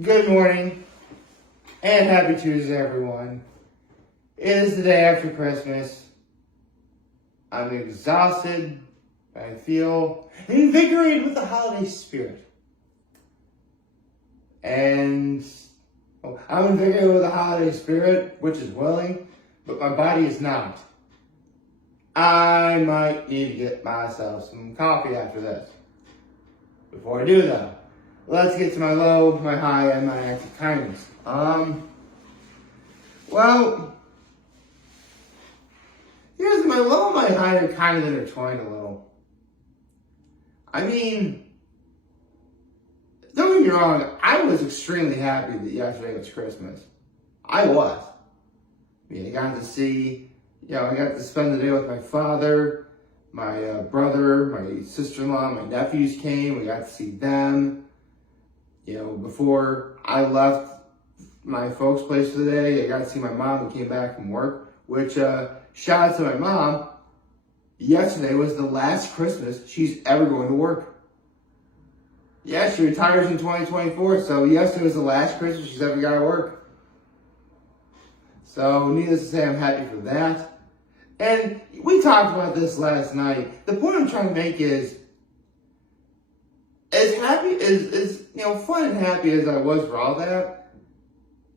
Good morning and happy Tuesday, everyone. It is the day after Christmas. I'm exhausted, but I feel invigorated with the holiday spirit. And I'm invigorated with the holiday spirit, which is willing, but my body is not. I might need to get myself some coffee after this. Before I do, though, let's get to my low, my high, and my acts of kindness. Here's my low and my high are kind of intertwined a little. I mean, don't get me wrong, I was extremely happy that yesterday was Christmas. I was. I mean, I got to see, I got to spend the day with my father, my brother, my sister-in-law, my nephews came, we got to see them. Before I left my folks' place for the day, I got to see my mom who came back from work, which, shout out to my mom. Yesterday was the last Christmas she's ever going to work. Yeah, she retires in 2024, so yesterday was the last Christmas she's ever got to work. So, needless to say, I'm happy for that. And we talked about this last night. The point I'm trying to make is, as happy as fun and happy as I was for all that,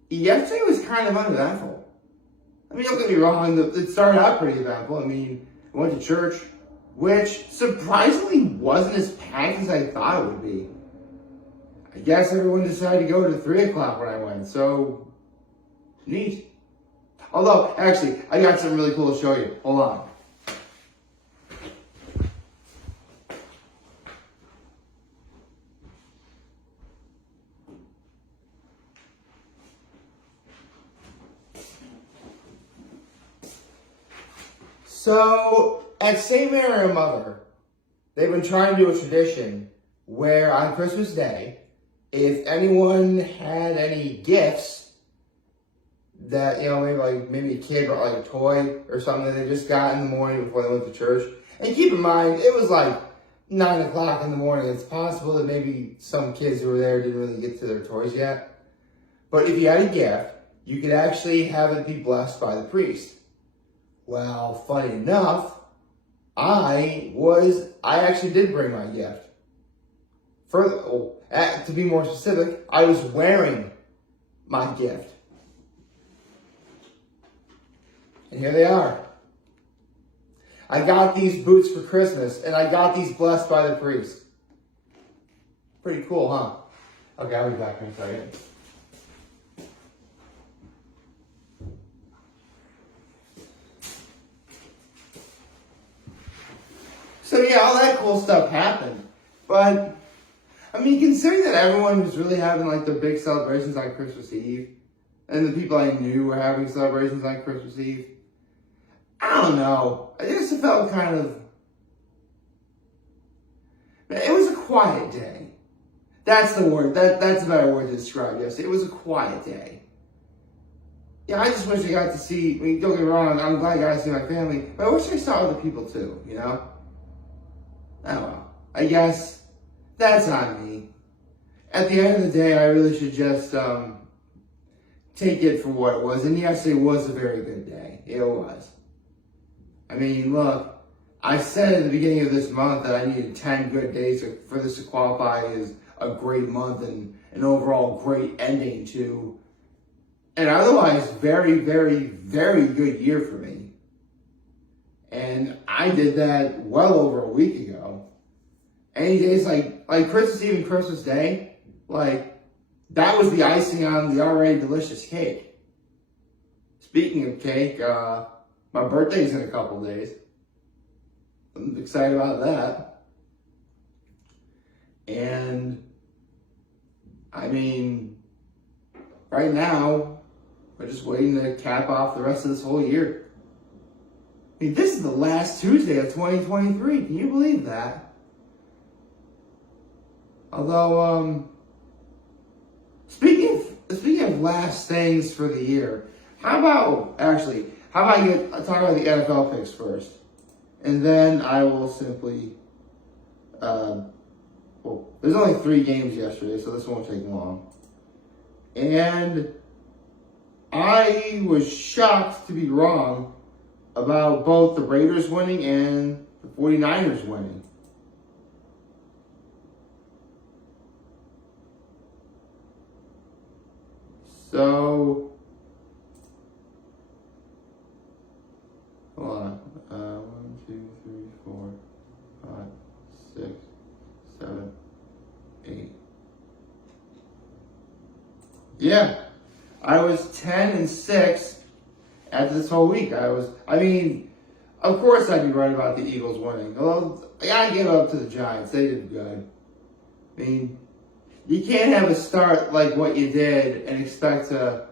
yesterday was kind of uneventful. I mean, don't get me wrong, it started out pretty eventful. I mean, I went to church, which surprisingly wasn't as packed as I thought it would be. I guess everyone decided to go to 3 o'clock when I went, so neat. Although, actually, I got something really cool to show you. Hold on. So, at St. Mary and Mother, they've been trying to do a tradition where on Christmas Day, if anyone had any gifts that, maybe a kid brought like a toy or something that they just got in the morning before they went to church. And keep in mind, it was like 9 o'clock in the morning. It's possible that maybe some kids who were there didn't really get to their toys yet. But if you had a gift, you could actually have it be blessed by the priest. Well, funny enough, I actually did bring my gift. To be more specific, I was wearing my gift. And here they are. I got these boots for Christmas, and I got these blessed by the priest. Pretty cool, huh? Okay, I'll be back in a second. So yeah, all that cool stuff happened. But, I mean, considering that everyone was really having like their big celebrations on Christmas Eve, and the people I knew were having celebrations on Christmas Eve, I don't know. I just felt kind of... It was a quiet day. That's the word. That's a better word to describe this. It was a quiet day. Yeah, I just wish I got to see... don't get me wrong, I'm glad I got to see my family, but I wish I saw other people too, I don't know. I guess that's on me. At the end of the day, I really should just take it for what it was. And yesterday was a very good day. It was. I mean, look, I said at the beginning of this month that I needed 10 good days for this to qualify as a great month and an overall great ending to an otherwise very, very, very good year for me. And I did that well over a week ago. Any days like Christmas Eve and Christmas Day, that was the icing on the already delicious cake. Speaking of cake, my birthday's in a couple days. I'm excited about that. And, I mean, right now, we're just waiting to cap off the rest of this whole year. I mean, this is the last Tuesday of 2023. Can you believe that? Although, speaking of last things for the year, how about I talk about the NFL picks first, and then I will simply, there's only 3 games yesterday, so this won't take long. And I was shocked to be wrong about both the Raiders winning and the 49ers winning. So, hold on. 1, 2, 3, 4, 5, 6, 7, 8. Yeah, I was 10-6 after this whole week. I mean, of course I'd be right about the Eagles winning. Although, I give up to the Giants. They did good. I mean, you can't have a start like what you did and expect to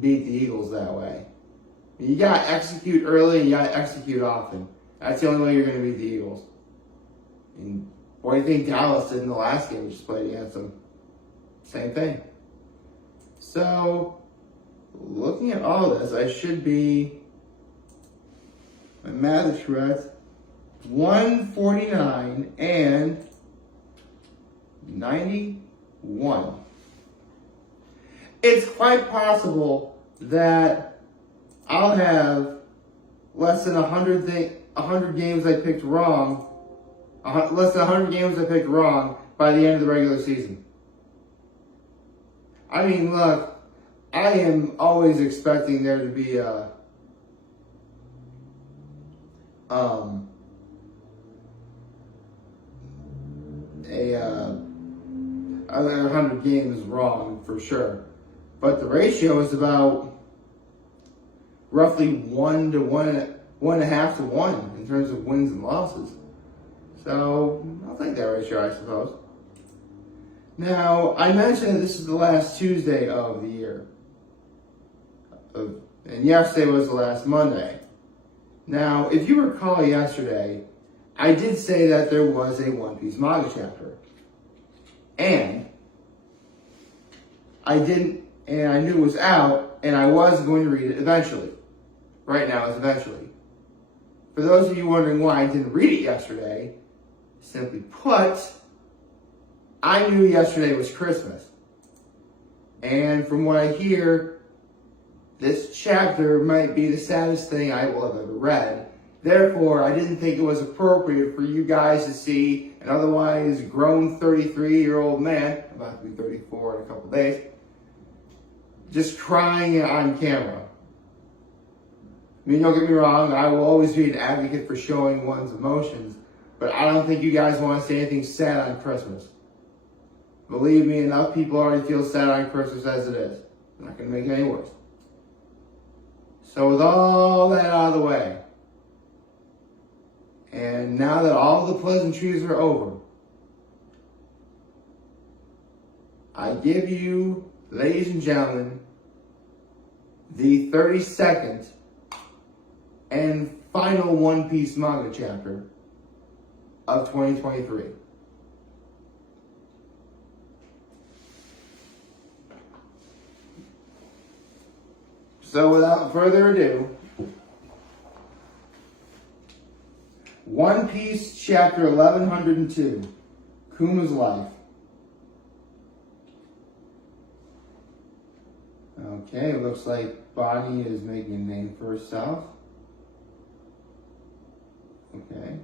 beat the Eagles that way. You got to execute early and you got to execute often. That's the only way you're going to beat the Eagles. And what do you think Dallas did in the last game we just played against them? Same thing. So, looking at all of this, I should be, my math is correct, 149 and 91. It's quite possible that I'll have less than 100 games I picked wrong, less than 100 games I picked wrong by the end of the regular season. I mean, look, I am always expecting there to be other 100 games wrong for sure. But the ratio is about roughly 1 to 1.5 to 1 in terms of wins and losses. So I'll take that ratio, I suppose. Now, I mentioned that this is the last Tuesday of the year. And yesterday was the last Monday. Now, if you recall yesterday, I did say that there was a One Piece Manga Chapter. And I knew it was out, and I was going to read it eventually. Right now, it's eventually. For those of you wondering why I didn't read it yesterday, simply put, I knew yesterday was Christmas. And from what I hear, this chapter might be the saddest thing I will have ever read. Therefore, I didn't think it was appropriate for you guys to see an otherwise grown 33-year-old man, about to be 34 in a couple days, just crying on camera. I mean, don't get me wrong, I will always be an advocate for showing one's emotions, but I don't think you guys want to see anything sad on Christmas. Believe me, enough people already feel sad on Christmas as it is. I'm not going to make it any worse. So with all that out of the way, and now that all the pleasantries are over, I give you, ladies and gentlemen, the 32nd and final One Piece Manga Chapter of 2023. So without further ado, One Piece Chapter 1102, Kuma's Life. Okay, it looks like Bonnie is making a name for herself. Okay.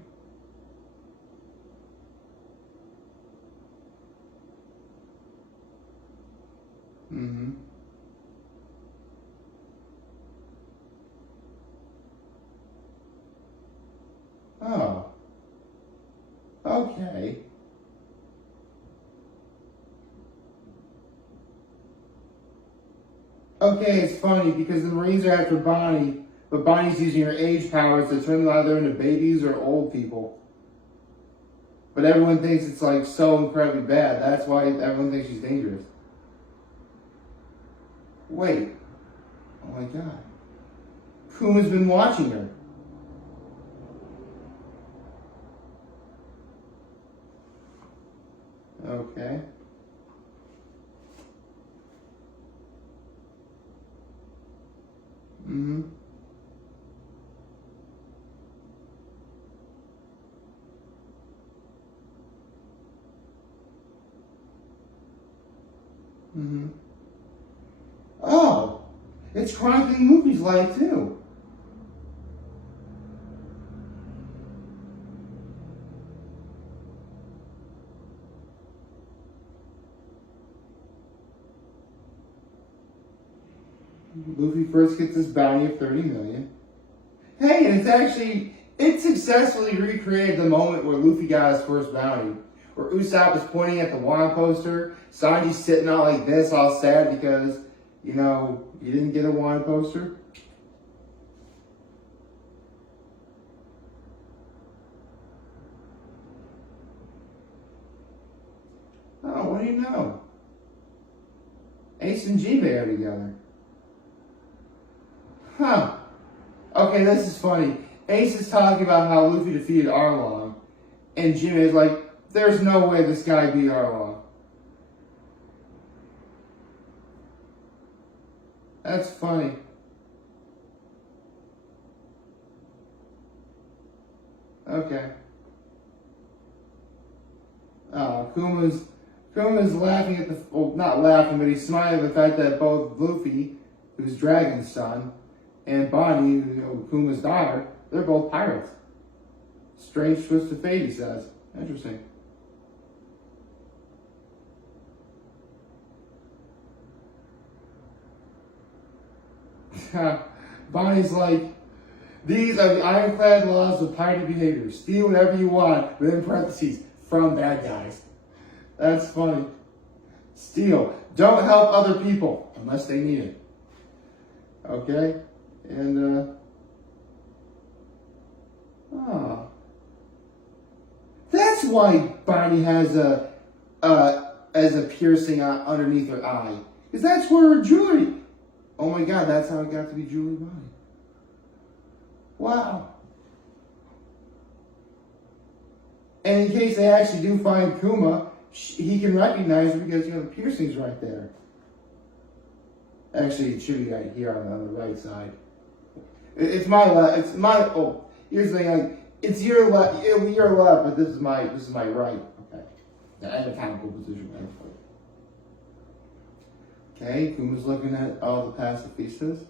Mm-hmm. Oh. Okay. Okay, it's funny because the Marines are after Bonnie, but Bonnie's using her age powers to turn them either into babies or old people. But everyone thinks it's like so incredibly bad. That's why everyone thinks she's dangerous. Wait. Oh my god. Kuma's been watching her. Okay. Mm-hmm. Mm-hmm. Oh, it's chronicling Luffy's life too. Luffy first gets this bounty of 30 million. Hey, and it successfully recreated the moment where Luffy got his first bounty. Where Usopp is pointing at the Wano poster, Sanji's sitting out like this, all sad because, you didn't get a Wano poster. Oh, what do you know? Ace and Jinbei are together. Huh. Okay, this is funny. Ace is talking about how Luffy defeated Arlong, and Jinbei is like, there's no way this guy beat Arlong. That's funny. Okay. Kuma's laughing at not laughing, but he's smiling at the fact that both Luffy, who's Dragon's son, and Bonnie, Kuma's daughter, they're both pirates. Strange twist of fate, he says. Interesting. Bonnie's like, these are the ironclad laws of pirate behavior. Steal whatever you want, within parentheses, from bad guys. That's funny. Steal. Don't help other people unless they need it. Okay? And, that's why Bonnie has a piercing underneath her eye. Because that's where her jewelry. Oh my God, that's how it got to be Julie Bonnie. Wow. And in case they actually do find Kuma, he can recognize her because, the piercing's right there. Actually, it should be right here on the right side. It's my left. Here's the thing. It's your left. It'll be your left, but this is my right. Okay. The anatomical position. Okay, Kuma's looking at all the pacifistas.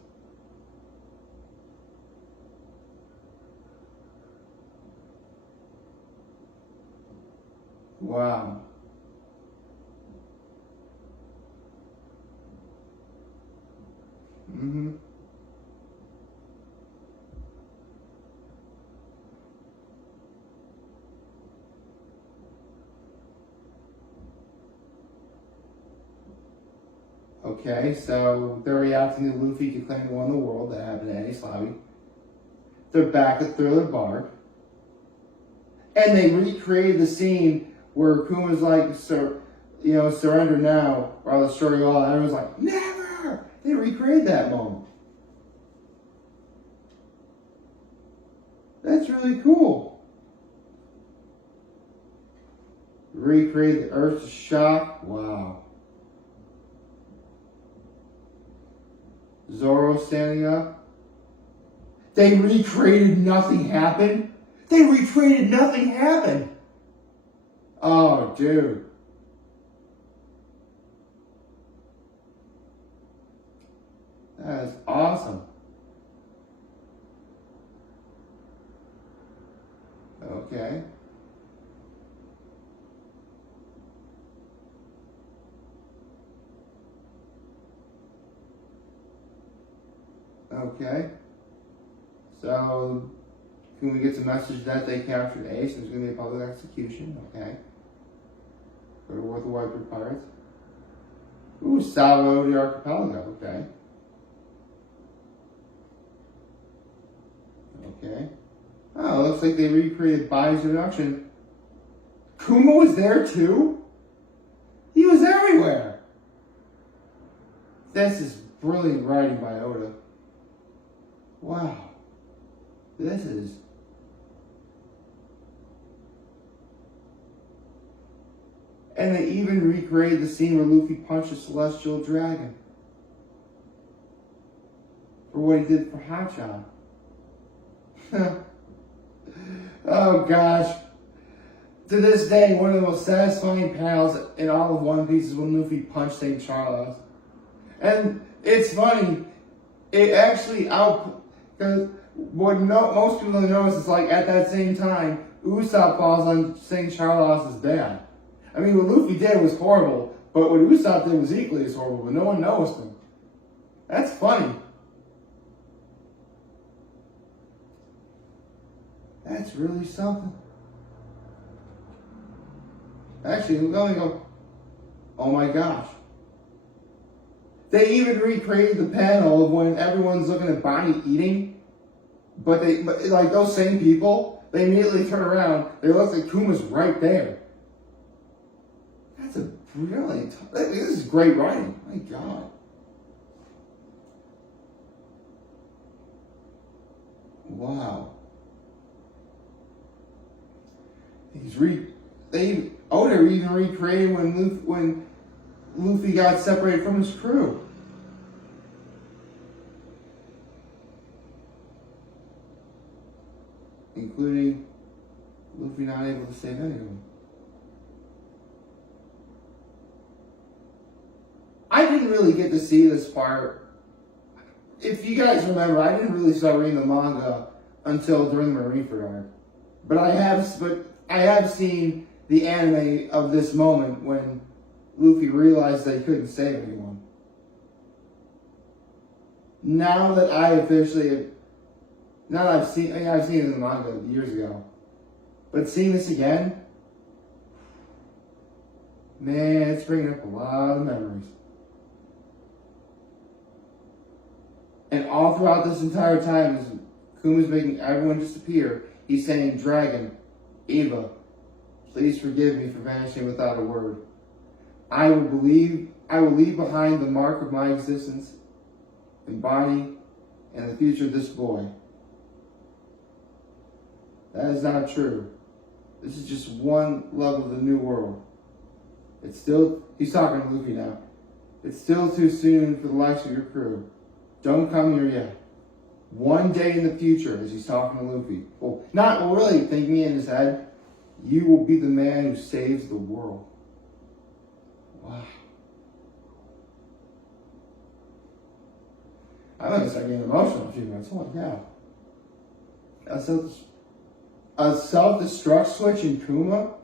Wow. Mm-hmm. Okay, so they're reacting to Luffy declaring won the world. That happened to Enies Lobby. They're back at Thriller Bark. And they recreated the scene where Kuma's like, surrender now, or I'll destroy you all. And everyone's like, never! They recreated that moment. That's really cool. Recreate the Earth's shock. Wow. Zoro standing up. They recreated nothing happened. They recreated nothing happened. Oh, dude. That is awesome. Okay. Okay. So, Kuma gets a message that they captured Ace and there's going to be a public execution. Okay. Go to War of the White Pirates. Ooh, Salvo the Archipelago. Okay. Okay. Oh, looks like they recreated Bonnie's introduction. Kuma was there too? He was everywhere. This is brilliant writing by Oda. Wow. This is... And they even recreated the scene where Luffy punched a celestial dragon. For what he did for Hachan. Oh gosh. To this day, one of the most satisfying panels in all of One Piece is when Luffy punched St. Charles. And it's funny, it actually because what most people don't notice is like at that same time, Usopp falls on St. Charles' dad. I mean, what Luffy did was horrible, but what Usopp did was equally as horrible, but no one noticed him. That's funny. That's really something. Actually, we're going to go, oh my gosh. They even recreated the panel of when everyone's looking at Bonnie eating, but like those same people, they immediately turn around, they look like Kuma's right there. That's a really, this is great writing, my God. Wow. Oda even recreated when Luffy got separated from his crew. Including Luffy not able to save anyone. I didn't really get to see this part. If you guys remember, I didn't really start reading the manga until during the Marineford arc. But I have seen the anime of this moment when Luffy realized that he couldn't save anyone. Now that I've seen it in the manga years ago, but seeing this again, man, it's bringing up a lot of memories. And all throughout this entire time, as Kuma's making everyone disappear, he's saying, "Dragon, Eva, please forgive me for vanishing without a word. I will leave behind the mark of my existence in Bonnie and the future of this boy." That is not true. This is just one level of the new world. He's talking to Luffy now. It's still too soon for the likes of your crew. Don't come here yet. One day in the future, as he's talking to Luffy, really thinking in his head, you will be the man who saves the world. Wow. I'm going to start getting emotional a few minutes. Oh my God. A self-destruct switch in Kuma?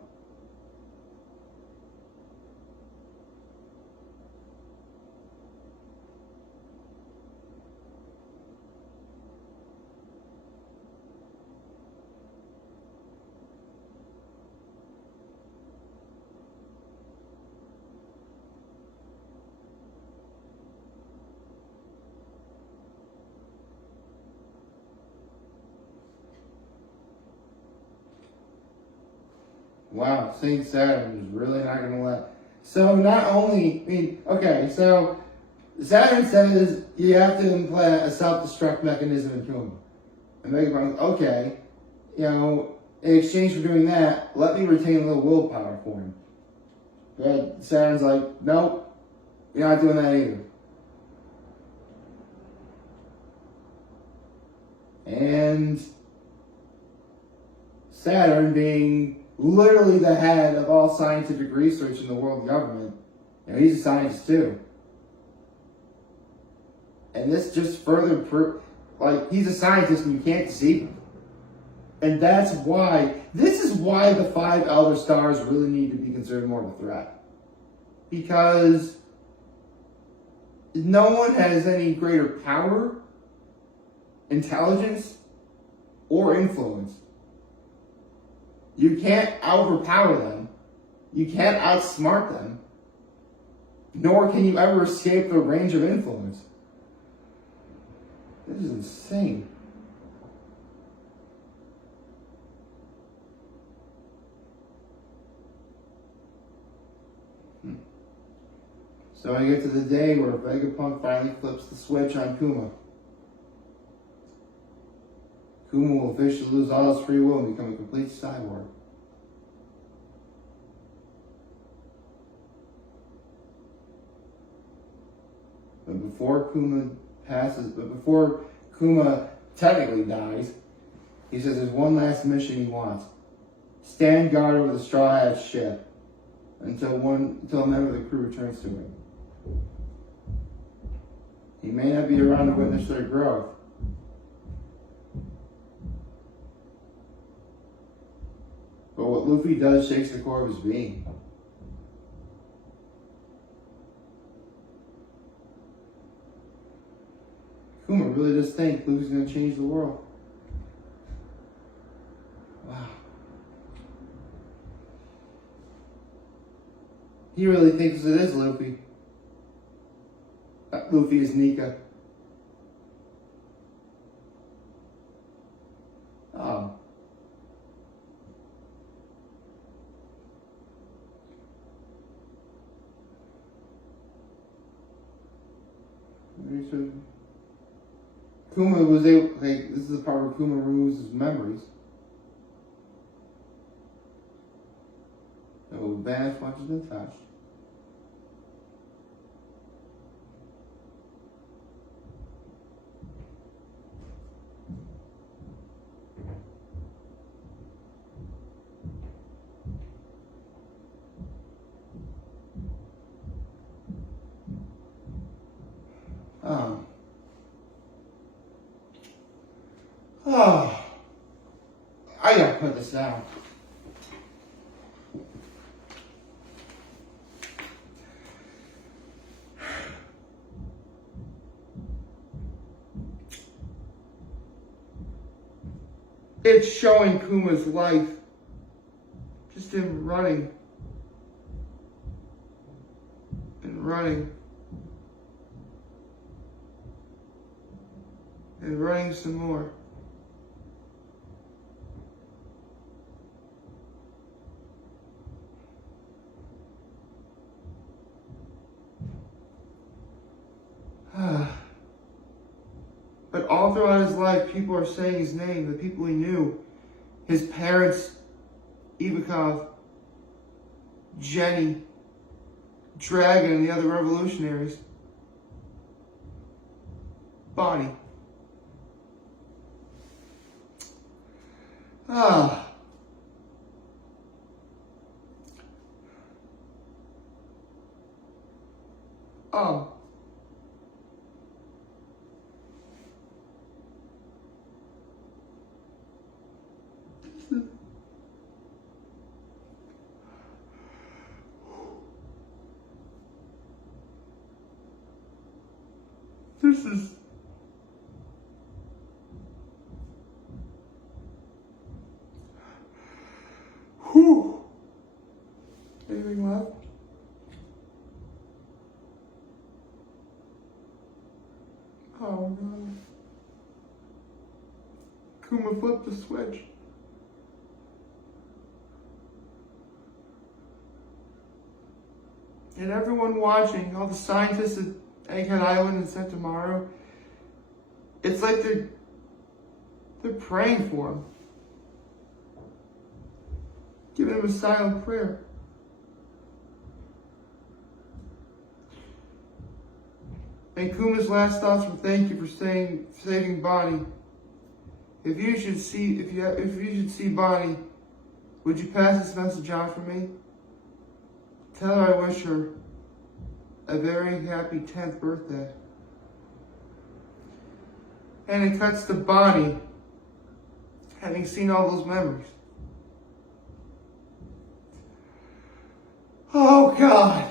Wow, St. Saturn is really not going to let. So so Saturn says you have to implant a self-destruct mechanism in Kuma. And Megabone's okay, in exchange for doing that, let me retain a little willpower for him. But Saturn's like, nope, you're not doing that either. And Saturn, being literally the head of all scientific research in the world government, he's a scientist too. And this just further he's a scientist and you can't deceive him. And this is why the 5 Elder Stars really need to be considered more of a threat. Because no one has any greater power, intelligence, or influence. You can't overpower them. You can't outsmart them. Nor can you ever escape their range of influence. This is insane. So I get to the day where Vegapunk finally flips the switch on Kuma. Kuma will officially lose all his free will and become a complete cyborg. But before Kuma technically dies, he says there's one last mission he wants. Stand guard over the Straw Hat ship until a member of the crew returns to him. He may not be around to witness their growth. But what Luffy does shakes the core of his being. Kuma really does think Luffy's going to change the world. Wow. He really thinks it is Luffy. Luffy is Nika. Oh. Kuma was able, this is the part where Kuma removes his memories. It will vanish once it's been touched. Oh, I gotta put this down. It's showing Kuma's life. Just him running. And running. And running some more. But all throughout his life, people are saying his name, the people he knew. His parents, Ibukov, Jenny, Dragon, and the other revolutionaries. Bonnie. Ah. Oh. This is... Whew. Anything left? Oh no. Kuma flipped the switch. And everyone watching, all the scientists at Egghead Island and Sentomaru, it's like they're praying for him. Giving him a silent prayer. And Kuma's last thoughts were thank you for saving Bonnie. If you should see Bonnie, would you pass this message on for me? Tell her I wish her a very happy 10th birthday. And it cuts to Bonnie, having seen all those memories. Oh God.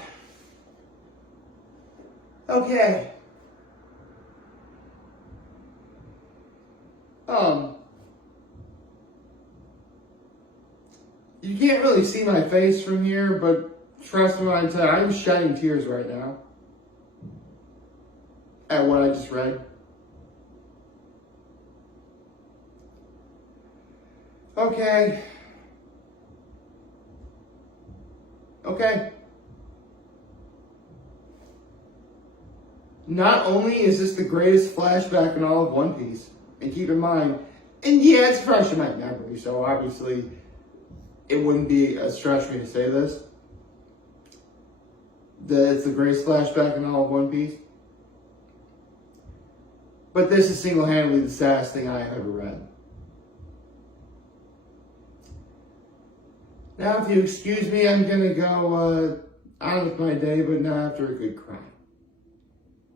Okay. You can't really see my face from here, but trust me when I tell you, I'm shedding tears right now at what I just read. Okay. Not only is this the greatest flashback in all of One Piece, and keep in mind, and yeah, it's fresh in my memory, so obviously it wouldn't be a stretch for me to say this, that it's the greatest flashback in all of One Piece. But this is single-handedly the saddest thing I have ever read. Now, if you excuse me, I'm going to go on with my day, but not after a good cry.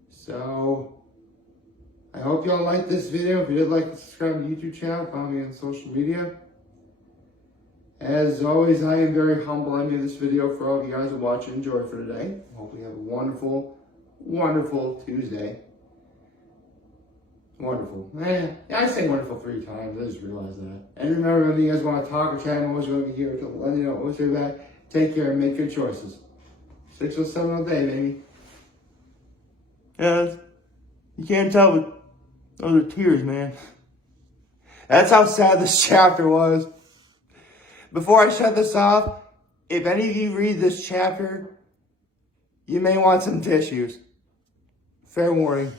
So, I hope y'all liked this video. If you did like, subscribe to the YouTube channel. Follow me on social media. As always, I am very humble. I made this video for all of you guys to watch and enjoy for today. Hope you have a wonderful, wonderful Tuesday. Wonderful. I say wonderful 3 times. I just realized that. And remember, when you guys want to talk or chat, I'm always going to be here to let you know what's your back. Take care and make good choices. 607 all day, baby. Yeah, you can't tell, but those are tears, man. That's how sad this chapter was. Before I shut this off, if any of you read this chapter, you may want some tissues. Fair warning.